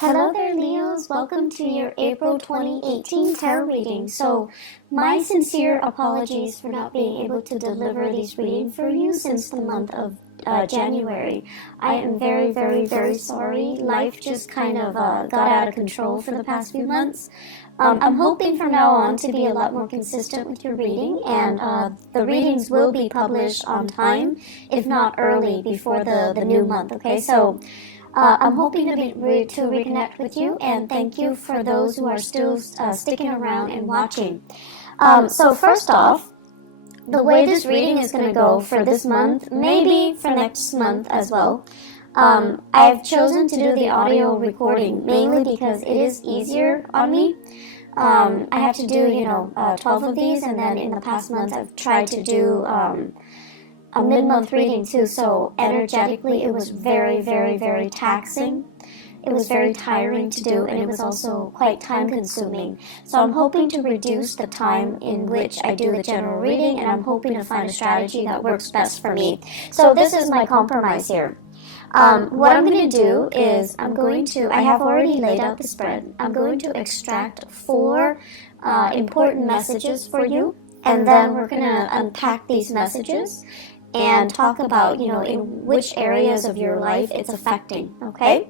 Hello there, Leos. Welcome to your April 2018 tarot reading. So, my sincere apologies for not being able to deliver these readings for you since the month of January. I am very, very, very sorry. Life just kind of got out of control for the past few months. I'm hoping from now on to be a lot more consistent with your reading, and the readings will be published on time, if not early, before the new month, okay? So, I'm hoping to reconnect with you, and thank you for those who are still sticking around and watching. So first off, the way this reading is going to go for this month, maybe for next month as well, I've chosen to do the audio recording mainly because it is easier on me. I have to do, 12 of these, and then in the past months I've tried to do a mid-month reading too, so energetically it was very, very, very taxing. It was very tiring to do, and it was also quite time-consuming. So I'm hoping to reduce the time in which I do the general reading, and I'm hoping to find a strategy that works best for me. So this is my compromise here. What I'm going to do is I have already laid out the spread. I'm going to extract 4 important messages for you, and then we're going to unpack these messages and talk about, in which areas of your life it's affecting, okay?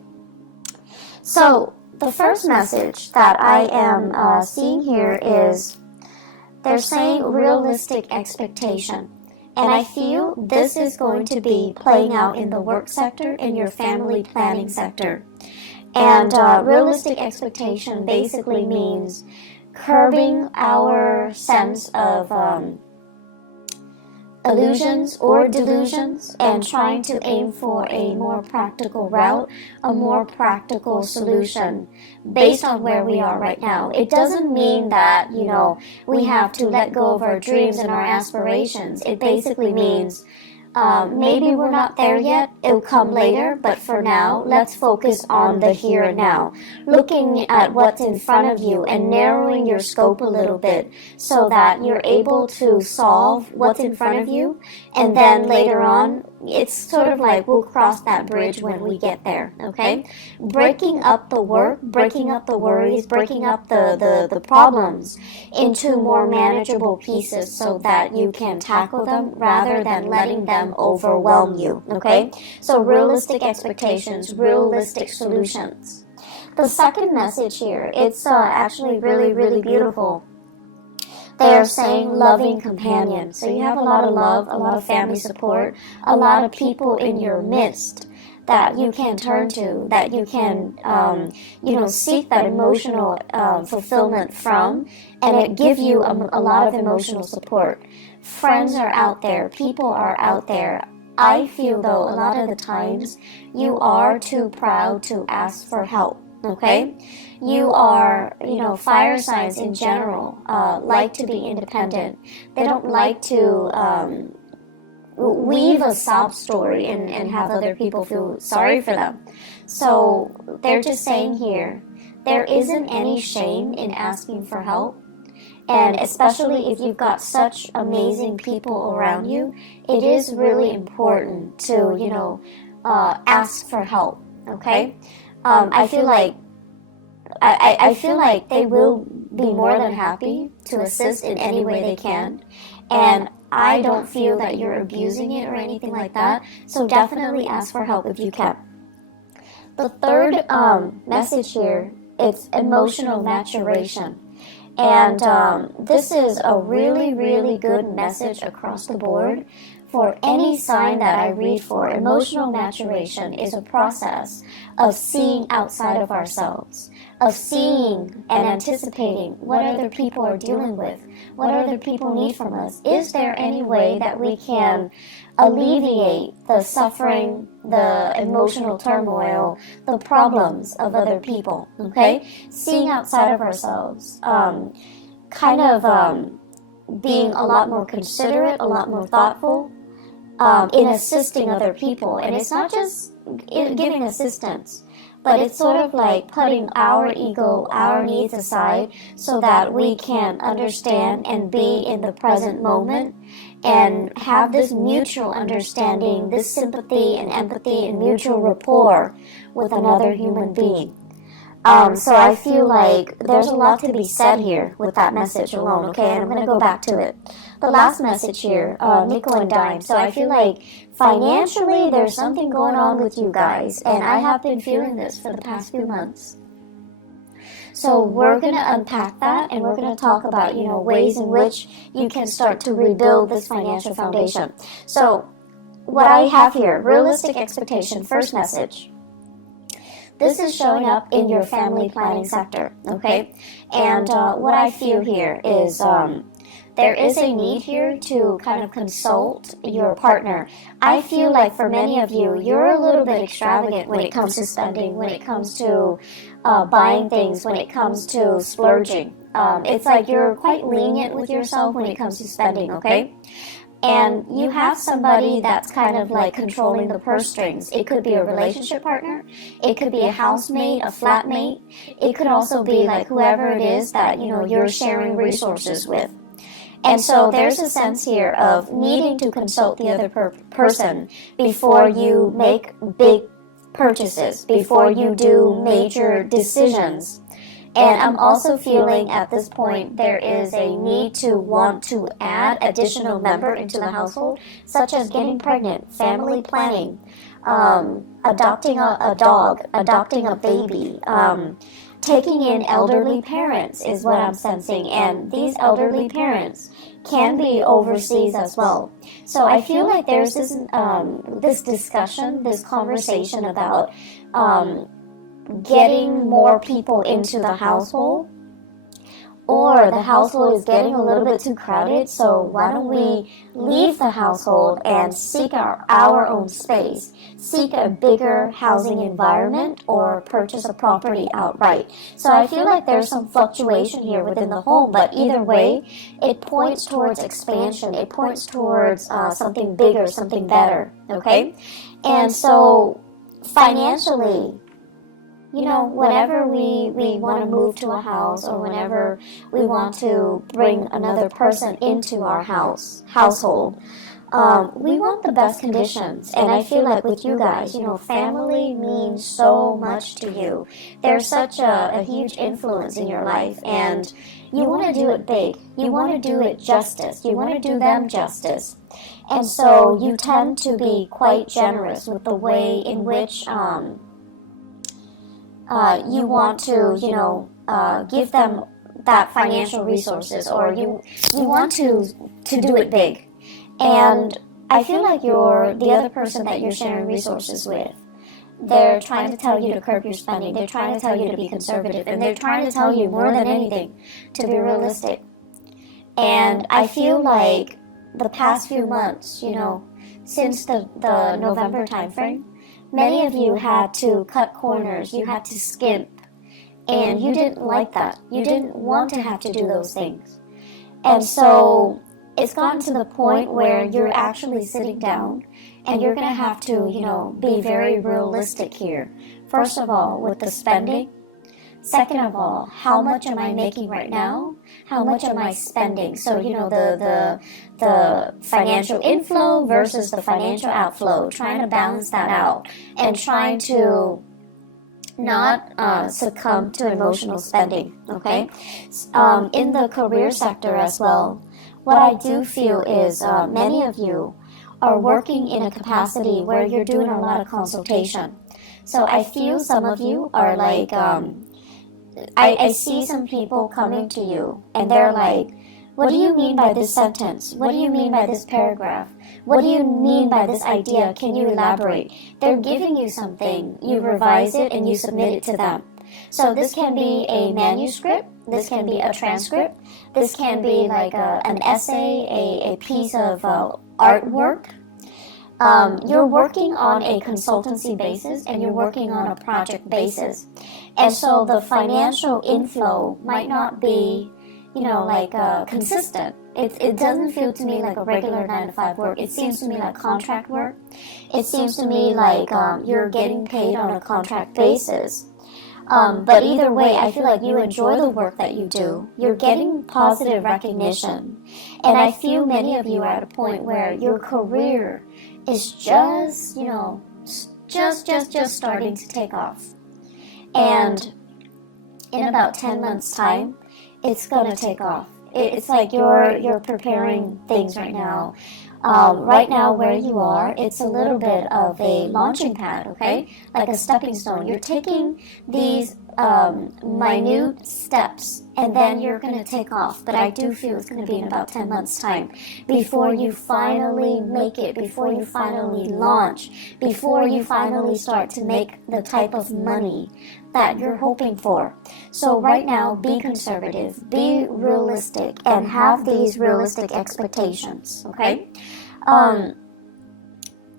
So, the first message that I am seeing here is, they're saying realistic expectation. And I feel this is going to be playing out in the work sector and your family planning sector. And realistic expectation basically means curbing our sense of illusions or delusions and trying to aim for a more practical route, a more practical solution based on where we are right now. It doesn't mean that, we have to let go of our dreams and our aspirations. It basically means maybe we're not there yet, it'll come later, but for now, let's focus on the here and now. Looking at what's in front of you and narrowing your scope a little bit so that you're able to solve what's in front of you, and then later on, it's sort of like we'll cross that bridge when we get there, okay? Breaking up the work, breaking up the worries, breaking up the problems into more manageable pieces so that you can tackle them rather than letting them overwhelm you, okay? So realistic expectations, realistic solutions. The second message here, it's actually really, really beautiful. They are saying loving companion. So you have a lot of love, a lot of family support, a lot of people in your midst that you can turn to, that you can, seek that emotional fulfillment from, and it give you a lot of emotional support. Friends are out there, people are out there. I feel, though, a lot of the times you are too proud to ask for help. Okay, you are, fire signs in general like to be independent. They don't like to weave a sob story and have other people feel sorry for them. So they're just saying here, there isn't any shame in asking for help. And especially if you've got such amazing people around you, it is really important to, ask for help, okay? I feel like they will be more than happy to assist in any way they can, and I don't feel that you're abusing it or anything like that, so definitely ask for help if you can. The third message here, it's emotional maturation. And this is a really, really good message across the board for any sign that I read for. Emotional maturation is a process of seeing outside of ourselves, of seeing and anticipating what other people are dealing with, what other people need from us. Is there any way that we can alleviate the suffering, the emotional turmoil, the problems of other people, okay? Seeing outside of ourselves, being a lot more considerate, a lot more thoughtful in assisting other people. And it's not just giving assistance, but it's sort of like putting our ego, our needs aside so that we can understand and be in the present moment and have this mutual understanding, this sympathy and empathy and mutual rapport with another human being. So I feel like there's a lot to be said here with that message alone, okay? And I'm going to go back to it. The last message here, nickel and dime. So I feel like financially there's something going on with you guys, and I have been feeling this for the past few months. So we're going to unpack that, and we're going to talk about, ways in which you can start to rebuild this financial foundation. So what I have here, realistic expectation, first message. This is showing up in your family planning sector, okay? And what I feel here is there is a need here to kind of consult your partner. I feel like for many of you, you're a little bit extravagant when it comes to spending, when it comes to buying things, when it comes to splurging. It's like you're quite lenient with yourself when it comes to spending, okay? And you have somebody that's kind of like controlling the purse strings. It could be a relationship partner. It could be a housemate, a flatmate. It could also be like whoever it is that, you're sharing resources with. And so there's a sense here of needing to consult the other person before you make big purchases, before you do major decisions. And I'm also feeling at this point there is a need to want to add additional member into the household, such as getting pregnant, family planning, adopting a dog, adopting a baby, taking in elderly parents is what I'm sensing. And these elderly parents can be overseas as well. So I feel like there's this discussion, this conversation about getting more people into the household, or the household is getting a little bit too crowded, so why don't we leave the household and seek our own space, seek a bigger housing environment, or purchase a property outright. So I feel like there's some fluctuation here within the home, but either way, it points towards expansion, it points towards something bigger, something better, okay? And so financially, whenever we want to move to a house, or whenever we want to bring another person into our household, we want the best conditions. And I feel like with you guys, family means so much to you. There's such a huge influence in your life, and you want to do it big. You want to do it justice. You want to do them justice. And so you tend to be quite generous with the way in which you want to, give them that financial resources, or you want to do it big. And I feel like the other person that you're sharing resources with, they're trying to tell you to curb your spending. They're trying to tell you to be conservative, and they're trying to tell you more than anything to be realistic. And I feel like the past few months, since the November timeframe, many of you had to cut corners, you had to skimp, and you didn't like that. You didn't want to have to do those things. And so it's gotten to the point where you're actually sitting down, and you're going to have to, be very realistic here. First of all, with the spending. Second of all, how much am I making right now? How much am I spending? So, the financial inflow versus the financial outflow, trying to balance that out, and trying to not succumb to emotional spending, okay? In the career sector as well, what I do feel is many of you are working in a capacity where you're doing a lot of consultation. So I feel some of you are like, I see some people coming to you, and they're like, what do you mean by this sentence? What do you mean by this paragraph? What do you mean by this idea? Can you elaborate? They're giving you something, you revise it, and you submit it to them. So this can be a manuscript, this can be a transcript, this can be like an essay, a piece of artwork. You're working on a consultancy basis, and you're working on a project basis. And so the financial inflow might not be, consistent. It doesn't feel to me like a regular 9-to-5 work. It seems to me like contract work. It seems to me like you're getting paid on a contract basis. But either way, I feel like you enjoy the work that you do. You're getting positive recognition. And I feel many of you are at a point where your career is just starting to take off. And in about 10 months time, it's gonna take off. It's like you're preparing things right now. Right now where you are, it's a little bit of a launching pad, okay? Like a stepping stone. You're taking these minute steps, and then you're going to take off. But I do feel it's going to be in about 10 months' time before you finally make it, before you finally launch, before you finally start to make the type of money that you're hoping for. So right now, be conservative, be realistic, and have these realistic expectations, okay?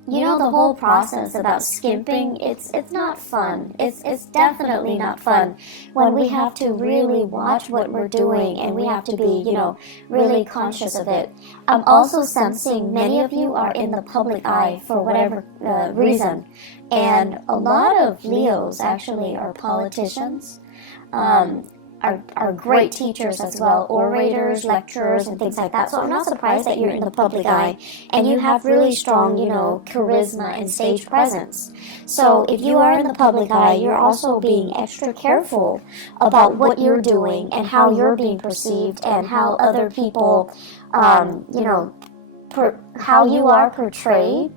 You know, the whole process about skimping, it's not fun. It's definitely not fun when we have to really watch what we're doing, and we have to be, you know, really conscious of it. I'm also sensing many of you are in the public eye for whatever reason, and a lot of Leos actually are politicians, are great teachers as well, orators, lecturers, and things like that. So I'm not surprised that you're in the public eye and you have really strong, you know, charisma and stage presence. So if you are in the public eye, you're also being extra careful about what you're doing and how you're being perceived and how other people, you know, how you are portrayed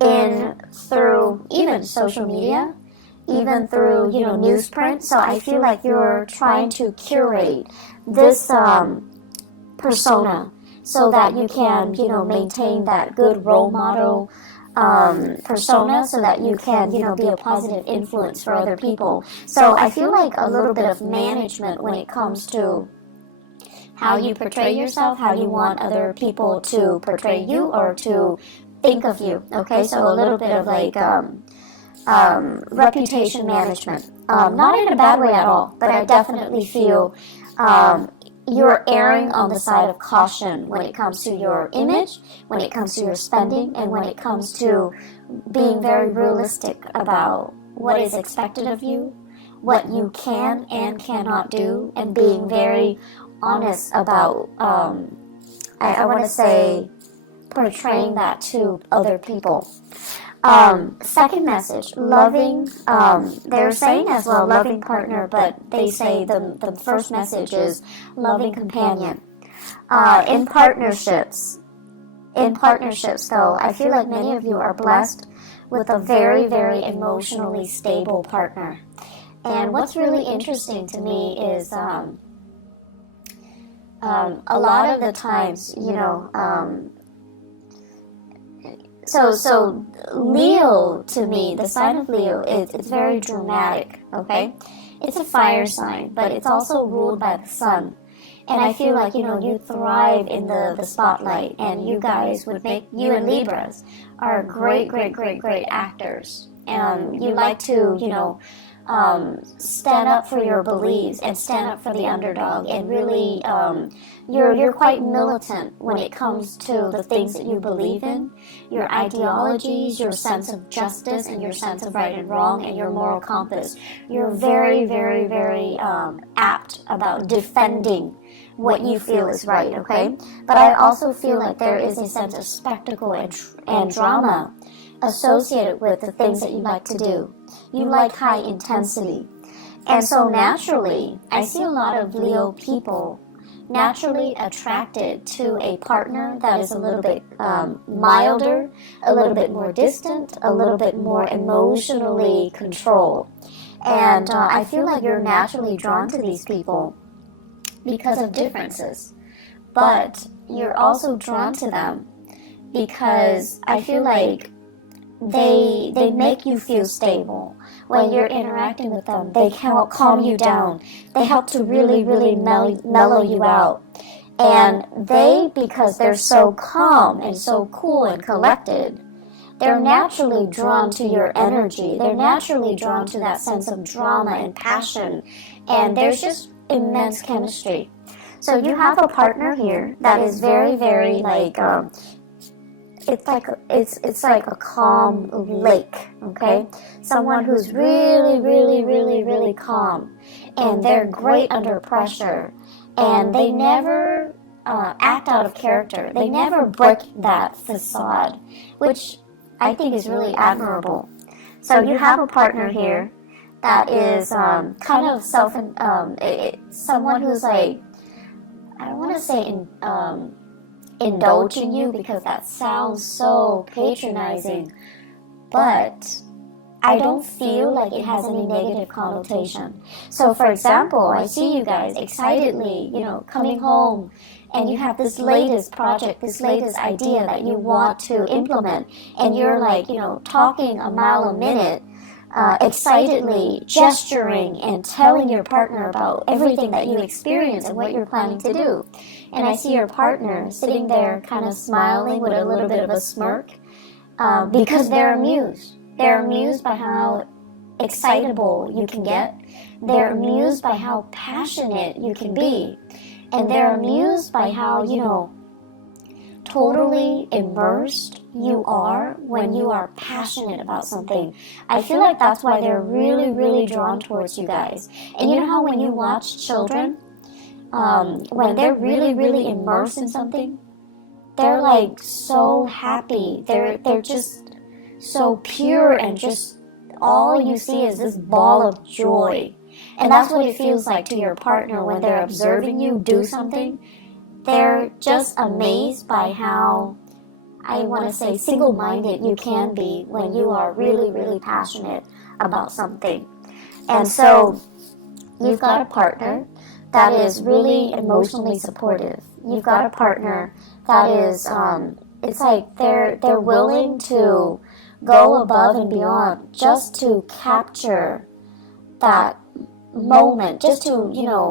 in through even social media, even through, you know, newsprint. So I feel like you're trying to curate this persona so that you can, you know, maintain that good role model persona, so that you can, you know, be a positive influence for other people. So I feel like a little bit of management when it comes to how you portray yourself, how you want other people to portray you or to think of you, okay? So a little bit of like reputation management. Not in a bad way at all, but I definitely feel you're erring on the side of caution when it comes to your image, when it comes to your spending, and when it comes to being very realistic about what is expected of you, what you can and cannot do, and being very honest about, I want to say, portraying that to other people. Second message, loving, they're saying as well loving partner, but they say the first message is loving companion. In partnerships though, I feel like many of you are blessed with a very, very emotionally stable partner. And what's really interesting to me is a lot of the times, you know, So Leo, to me, the sign of Leo, it's very dramatic, okay? It's a fire sign, but it's also ruled by the sun. And I feel like, you know, you thrive in the spotlight, and you guys would make, you and Libras are great actors. And you like to, you know, stand up for your beliefs and stand up for the underdog, and really, you're quite militant when it comes to the things that you believe in, your ideologies, your sense of justice, and your sense of right and wrong, and your moral compass. You're very apt about defending what you feel is right, okay? But I also feel like there is a sense of spectacle and drama associated with the things that you like to do. You like high intensity. And so naturally, I see a lot of Leo people naturally attracted to a partner that is a little bit milder, a little bit more distant, a little bit more emotionally controlled. And I feel like you're naturally drawn to these people because of differences. But you're also drawn to them because I feel like they make you feel stable. When you're interacting with them, they help calm you down. They help to really mellow you out. And because they're so calm and so cool and collected, they're naturally drawn to your energy. They're naturally drawn to that sense of drama and passion. And there's just immense chemistry. So you have a partner here that is very like, it's like a calm lake, okay? Someone who's really calm, and they're great under pressure, and they never act out of character. They never break that facade, which I think is really admirable. So you have a partner here that is kind of someone who's like, I don't want to say indulging you, because that sounds so patronizing, but I don't feel like it has any negative connotation. So for example, I see you guys excitedly, coming home, and you have this latest project, this latest idea that you want to implement, and you're like, talking a mile a minute, excitedly gesturing and telling your partner about everything that you experience and what you're planning to do. And I see your partner sitting there kind of smiling with a little bit of a smirk, because they're amused. They're amused by how excitable you can get. They're amused by how passionate you can be. And they're amused by how, totally immersed you are when you are passionate about something. I feel like that's why they're really, really drawn towards you guys. And you know how when you watch children, when they're really, really immersed in something, they're like so happy. They're just so pure, and just all you see is this ball of joy. And that's what it feels like to your partner when they're observing you do something. They're just amazed by how, I want to say, single-minded you can be when you are really, really passionate about something. And so you've got a partner that is really emotionally supportive. You've got a partner that is, it's like they're willing to go above and beyond just to capture that moment, just to,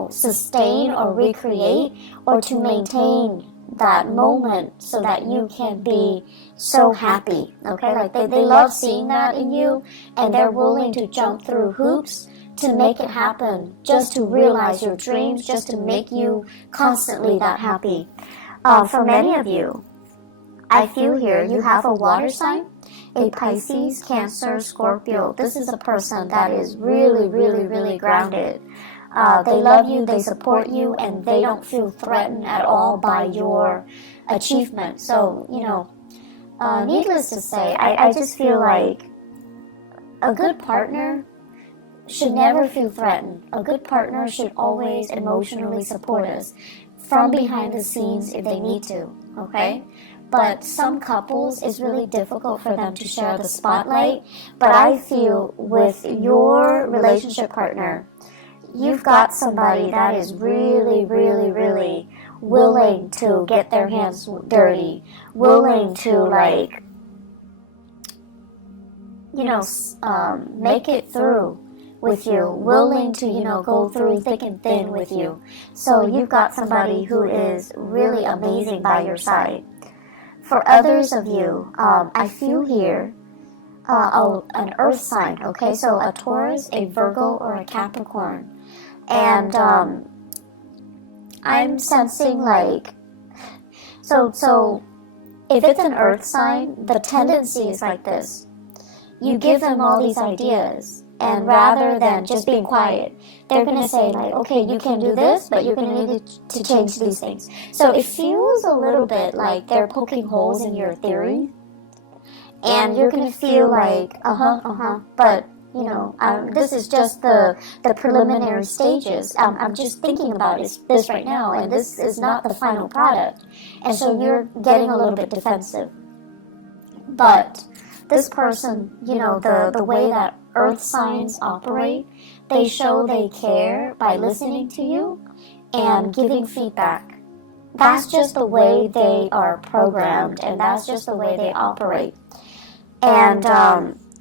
sustain or recreate or to maintain that moment so that you can be so happy, okay? Like they love seeing that in you, and they're willing to jump through hoops to make it happen, just to realize your dreams, just to make you constantly that happy. For many of you, I feel here you have a water sign, a Pisces, Cancer, Scorpio. This is a person that is really, really, really grounded. They love you, they support you, and they don't feel threatened at all by your achievement. So, needless to say, I just feel like a good partner should never feel threatened. A good partner should always emotionally support us from behind the scenes if they need to, okay? But some couples, it's really difficult for them to share the spotlight. But I feel with your relationship partner, you've got somebody that is really, really, really willing to get their hands dirty, willing to make it through with you, willing to, go through thick and thin with you. So you've got somebody who is really amazing by your side. For others of you, I feel here an earth sign, okay? So a Taurus, a Virgo, or a Capricorn. And I'm sensing so if it's an earth sign, the tendency is like this. You give them all these ideas, and rather than just being quiet, they're going to say okay, you can do this, but you're going to need to change these things. So it feels a little bit like they're poking holes in your theory, and you're going to feel like, but this is just the preliminary stages. I'm just thinking about this right now, and this is not the final product. And so you're getting a little bit defensive. But this person, the way that earth signs operate, they show they care by listening to you and giving feedback. That's just the way they are programmed, and that's just the way they operate. And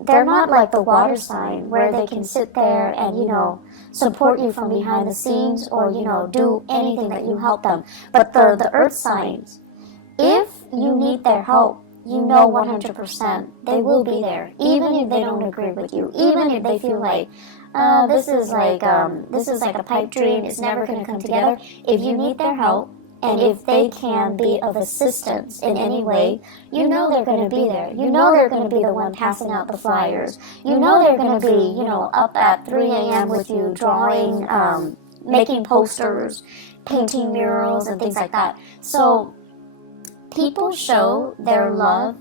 they're not like the water sign where they can sit there and, support you from behind the scenes or, do anything that you help them. But the earth signs, if you need their help, 100% they will be there, even if they don't agree with you, even if they feel like this is like a pipe dream, it's never going to come together. If you need their help, and if they can be of assistance in any way, they're going to be there. They're going to be the one passing out the flyers. They're going to be, up at 3 a.m. with you drawing, making posters, painting murals, and things like that. So people show their love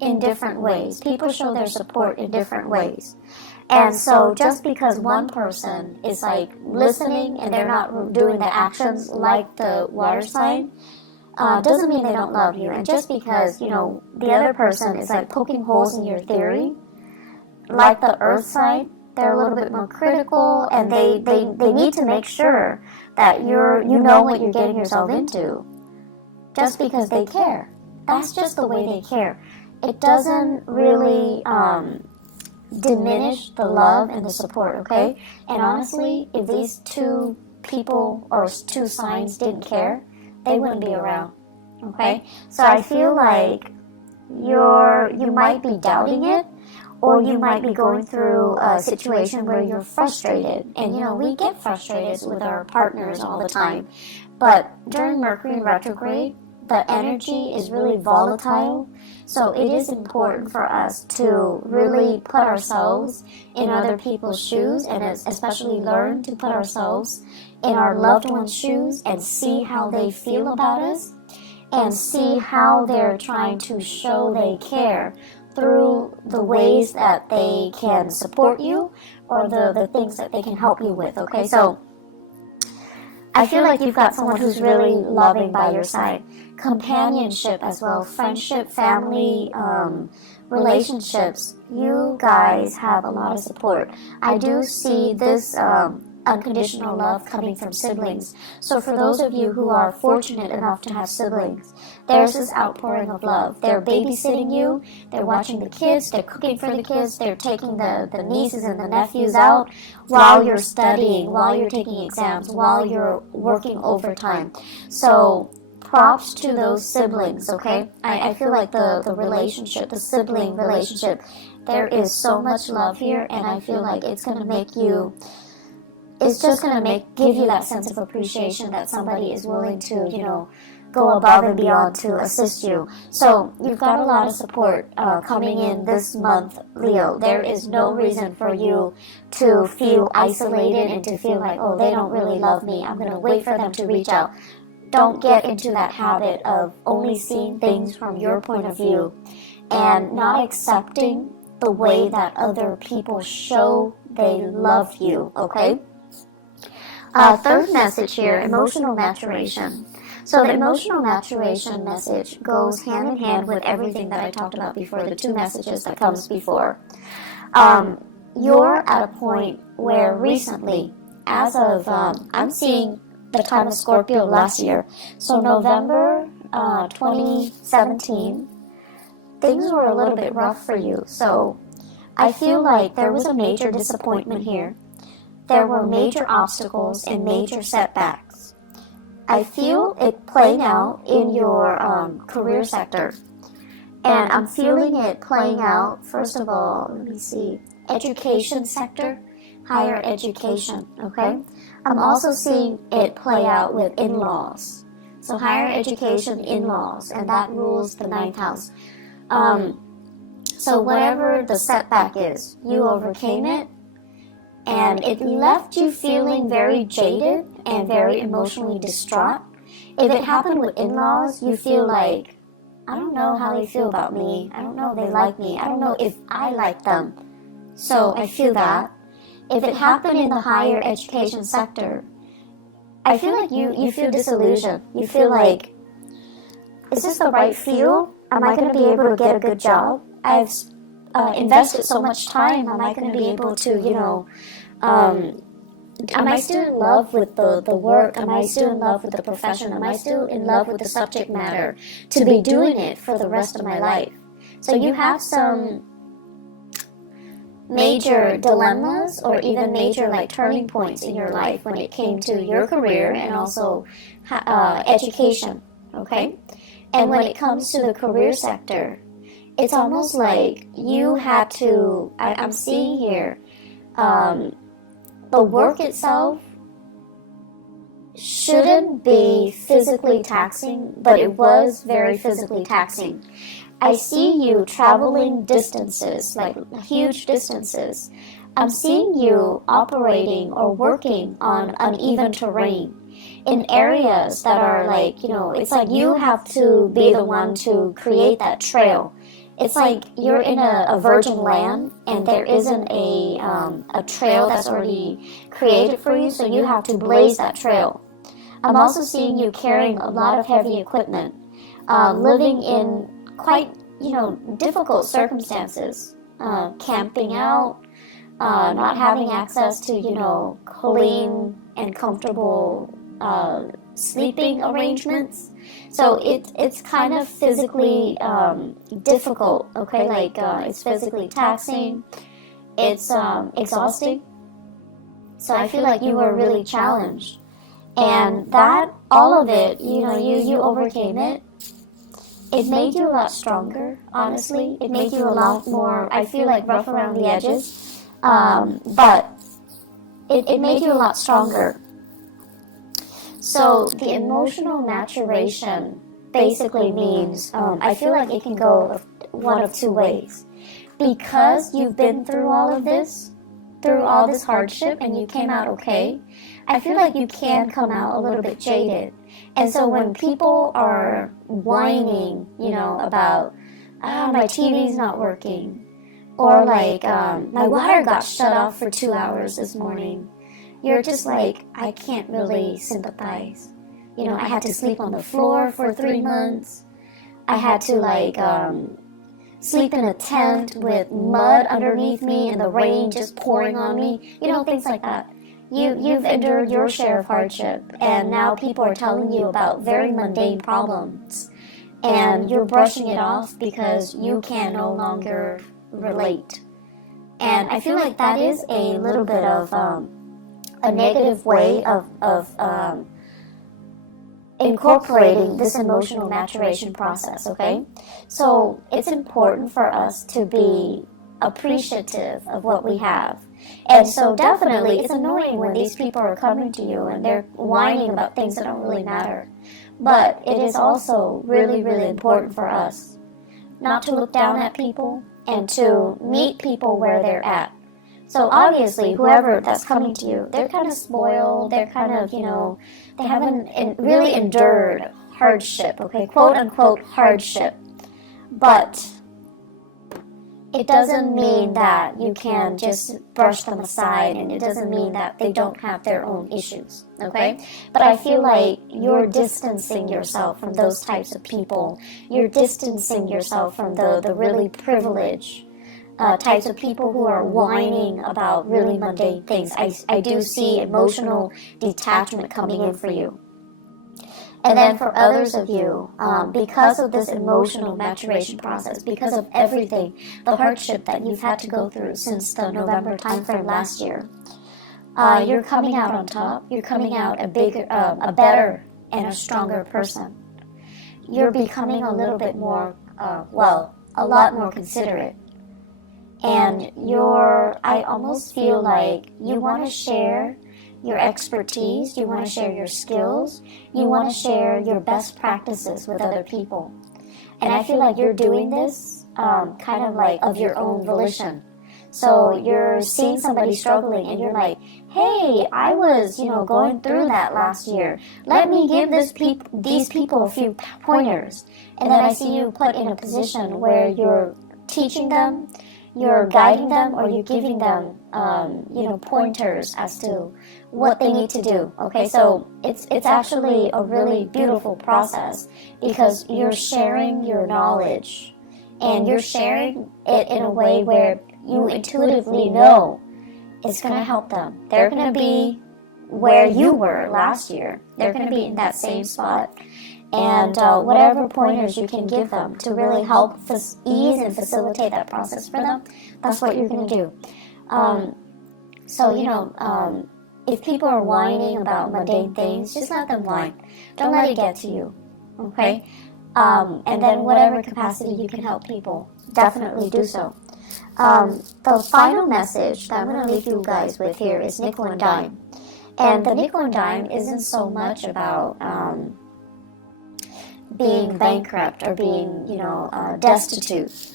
in different ways. People show their support in different ways. And so just because one person is like listening and they're not doing the actions like the water sign, doesn't mean they don't love you. And just because, you know, the other person is like poking holes in your theory, like the earth sign, they're a little bit more critical, and they need to make sure that you know what you're getting yourself into. Just because they care. That's just the way they care. It doesn't really diminish the love and the support, okay? And honestly, if these two people or two signs didn't care, they wouldn't be around, okay? So I feel like you might be doubting it, or you might be going through a situation where you're frustrated. And you know, we get frustrated with our partners all the time. But during Mercury in retrograde, the energy is really volatile. So it is important for us to really put ourselves in other people's shoes, and especially learn to put ourselves in our loved ones' shoes and see how they feel about us, and see how they're trying to show they care through the ways that they can support you, or the things that they can help you with, okay? So I feel like you've got someone who's really loving by your side. Companionship as well, friendship, family, relationships. You guys have a lot of support. I do see this unconditional love coming from siblings. So for those of you who are fortunate enough to have siblings, there's this outpouring of love. They're babysitting you, they're watching the kids, they're cooking for the kids, they're taking the nieces and the nephews out while you're studying, while you're taking exams, while you're working overtime. So props to those siblings, okay? I feel like the relationship, the sibling relationship, there is so much love here, and I feel like it's going to make you, it's just going to give you that sense of appreciation that somebody is willing to, you know, go above and beyond to assist you. So you've got a lot of support coming in this month, Leo. There is no reason for you to feel isolated and to feel like, oh, they don't really love me, I'm going to wait for them to reach out. Don't get into that habit of only seeing things from your point of view and not accepting the way that other people show they love you, okay? Third message here, emotional maturation. So the emotional maturation message goes hand in hand with everything that I talked about before, the two messages that comes before. You're at a point where recently, as of, I'm seeing the time of Scorpio last year, so November 2017, things were a little bit rough for you. So I feel like there was a major disappointment here. There were major obstacles and major setbacks. I feel it playing out in your career sector. And I'm feeling it playing out, first of all, let me see, education sector, higher education, okay? I'm also seeing it play out with in-laws. So higher education, in-laws, and that rules the 9th house. So whatever the setback is, you overcame it, and it left you feeling very jaded and very emotionally distraught. If it happened with in-laws, you feel like, I don't know how they feel about me. I don't know if they like me. I don't know if I like them. So I feel that. If it happened in the higher education sector, I feel like you feel disillusioned. You feel like, is this the right field? Am I going to be able to get a good job? I've invested so much time. Am I going to be able to, you know, am I still in love with the work? Am I still in love with the profession? Am I still in love with the subject matter to be doing it for the rest of my life? So you have some major dilemmas or even major like turning points in your life when it came to your career and also education, okay? And when it comes to the career sector, it's almost like you had to, I'm seeing here, the work itself shouldn't be physically taxing, but it was very physically taxing. I see you traveling distances, like huge distances. I'm seeing you operating or working on uneven terrain in areas that are like, you know, it's like you have to be the one to create that trail. it's like you're in a virgin land, and there isn't a trail that's already created for you, so you have to blaze that trail. I'm also seeing you carrying a lot of heavy equipment, living in quite, difficult circumstances, camping out, not having access to, clean and comfortable sleeping arrangements. So it's kind of physically difficult, okay? Like it's physically taxing, it's exhausting. So I feel like you were really challenged. And that, all of it, you overcame it. It made you a lot stronger, honestly. It made you a lot more, I feel like, rough around the edges. But it made you a lot stronger. So the emotional maturation basically means, I feel like it can go one of two ways. Because you've been through all of this, through all this hardship, and you came out okay, I feel like you can come out a little bit jaded. And so when people are whining, about, my TV's not working, or like, my water got shut off for 2 hours this morning, you're just like, I can't really sympathize. I had to sleep on the floor for 3 months. I had to sleep in a tent with mud underneath me and the rain just pouring on me. Things like that. You've endured your share of hardship, and now people are telling you about very mundane problems, and you're brushing it off because you can no longer relate. And I feel like that is a little bit of a negative way of incorporating this emotional maturation process, okay? So it's important for us to be appreciative of what we have. And so definitely it's annoying when these people are coming to you and they're whining about things that don't really matter. But it is also really, really important for us not to look down at people and to meet people where they're at. So obviously, whoever that's coming to you, they're kind of spoiled, they're kind of, they haven't really endured hardship, okay, quote unquote hardship. But it doesn't mean that you can just brush them aside, and it doesn't mean that they don't have their own issues, okay? But I feel like you're distancing yourself from those types of people. You're distancing yourself from the really privileged types of people who are whining about really mundane things. I do see emotional detachment coming in for you. And then for others of you, because of this emotional maturation process, because of everything, the hardship that you've had to go through since the November timeframe last year, you're coming out on top. You're coming out a better and a stronger person. You're becoming a little bit more, a lot more considerate. And I almost feel like you want to share your expertise, you want to share your skills, you want to share your best practices with other people. And I feel like you're doing this kind of like of your own volition. So you're seeing somebody struggling and you're like, hey, I was, going through that last year. Let me give these people a few pointers. And then I see you put in a position where you're teaching them, you're guiding them, or you're giving them, pointers as to what they need to do. Okay, so it's actually a really beautiful process because you're sharing your knowledge and you're sharing it in a way where you intuitively know it's going to help them. They're going to be where you were last year. They're going to be in that same spot. And whatever pointers you can give them to really help ease and facilitate that process for them, that's what you're going to do. If people are whining about mundane things, just let them whine. Don't let it get to you, okay? And then whatever capacity you can help people, definitely do so. The final message that I'm going to leave you guys with here is nickel and dime. And the nickel and dime isn't so much about being bankrupt or being, destitute.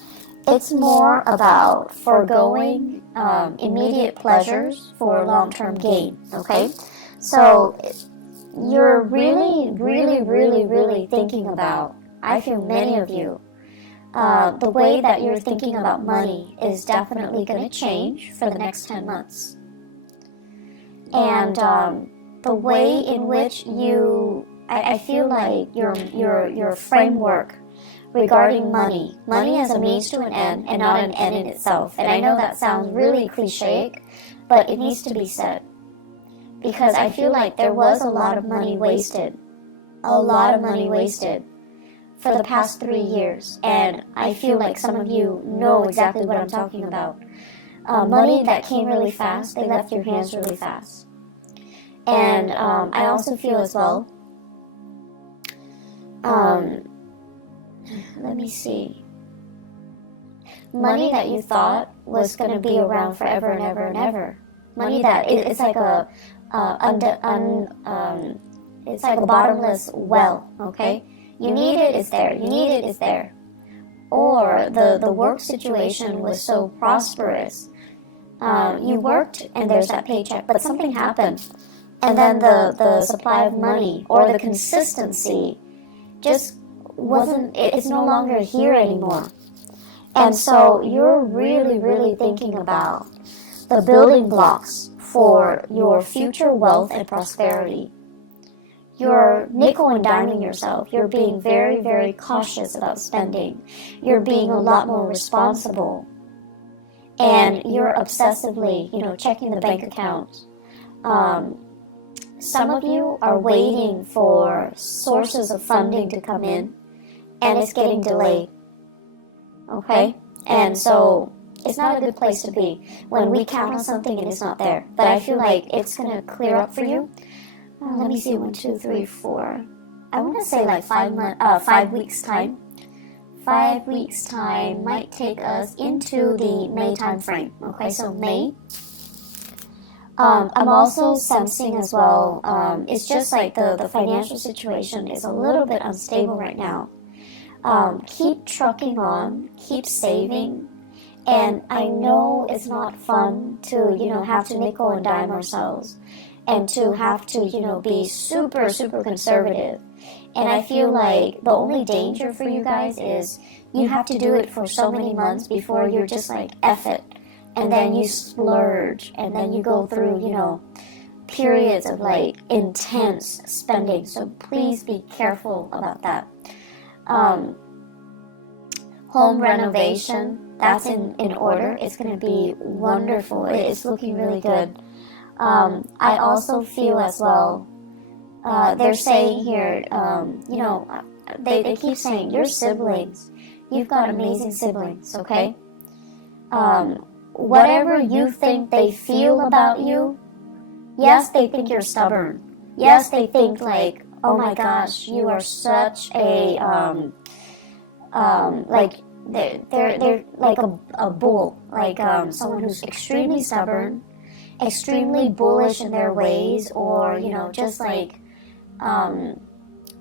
It's more about foregoing immediate pleasures for long-term gain, okay? So you're really, really, really, really thinking about, I feel many of you the way that you're thinking about money is definitely going to change for the next 10 months. And the way in which I feel like your framework regarding money as a means to an end and not an end in itself. And I know that sounds really cliche, but it needs to be said. Because I feel like there was a lot of money wasted. A lot of money wasted for the past 3 years. And I feel like some of you know exactly what I'm talking about. Money that came really fast, they left your hands really fast. And I also feel as well, let me see, money that you thought was going to be around forever and ever and ever. Money that it's like it's like a bottomless well, okay? You need it, it's there. You need it, it's there. Or the work situation was so prosperous. You worked and there's that paycheck, but something happened. And then the supply of money or the consistency just wasn't, it's no longer here anymore. And so you're really, really thinking about the building blocks for your future wealth and prosperity. You're nickel and diming yourself. You're being very, very cautious about spending. You're being a lot more responsible. And you're obsessively, checking the bank account. Some of you are waiting for sources of funding to come in, and it's getting delayed. Okay? And so it's not a good place to be when we count on something and it's not there. But I feel like it's going to clear up for you. Let me see, 1, 2, 3, 4. I want to say like 5 weeks time. 5 weeks time might take us into the May time frame. Okay, so May. I'm also sensing as well, it's just like the financial situation is a little bit unstable right now. Keep trucking on, keep saving, and I know it's not fun to, have to nickel and dime ourselves and to have to, be super, super conservative. And I feel like the only danger for you guys is you have to do it for so many months before you're just like, F it. And then you splurge, and then you go through, periods of like intense spending. So please be careful about that. Home renovation, that's in order. It's going to be wonderful. It's looking really good. I also feel as well, they're saying here, they keep saying, your siblings, you've got amazing siblings, okay? Whatever you think they feel about you, yes, they think you're stubborn. Yes, they think like, oh my gosh, you are such a, like, they're like a bull, like someone who's extremely stubborn, extremely bullish in their ways, or, just like,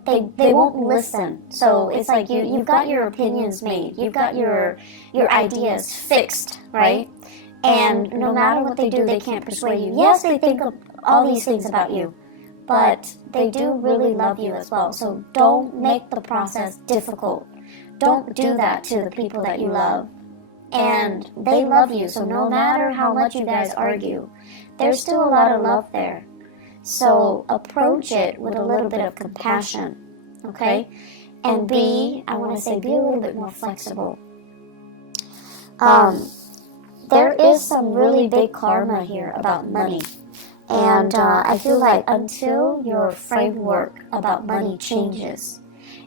they won't listen. So it's like you've got your opinions made. You've got your ideas fixed, right? And no matter what they do, they can't persuade you. Yes, they think of all these things about you, but they do really love you as well. So don't make the process difficult. Don't do that to the people that you love. And they love you, so no matter how much you guys argue, there's still a lot of love there. So approach it with a little bit of compassion, okay? And I want to say, be a little bit more flexible. There is some really big karma here about money. And I feel like until your framework about money changes,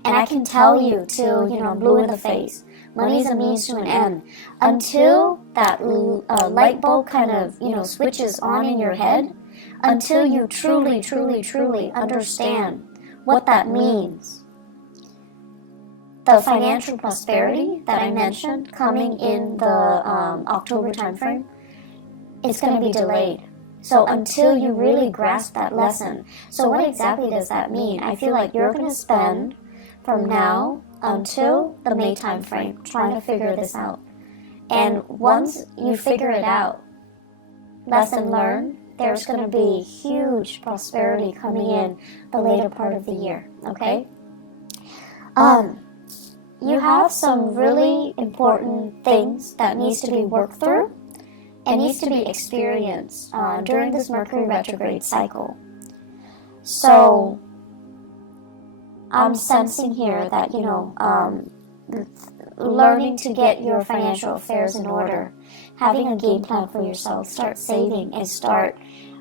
and I can tell you till, I'm blue in the face, money's a means to an end. Until that light bulb kind of, switches on in your head, until you truly, truly, truly understand what that means. The financial prosperity that I mentioned coming in the October timeframe, it's going to be delayed. So until you really grasp that lesson. So what exactly does that mean? I feel like you're going to spend from now until the May timeframe trying to figure this out. And once you figure it out, lesson learned, there's going to be huge prosperity coming in the later part of the year, okay? you have some really important things that needs to be worked through and needs to be experienced during this Mercury retrograde cycle. So I'm sensing here that, learning to get your financial affairs in order, having a game plan for yourself, start saving and start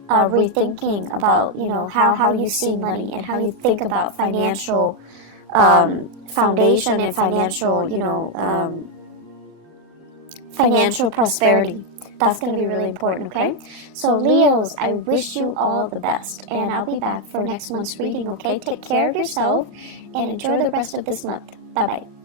rethinking about, how you see money and how you think about financial foundation and financial prosperity. That's going to be really important, okay? So Leos, I wish you all the best, and I'll be back for next month's reading, okay? Take care of yourself and enjoy the rest of this month. Bye-bye.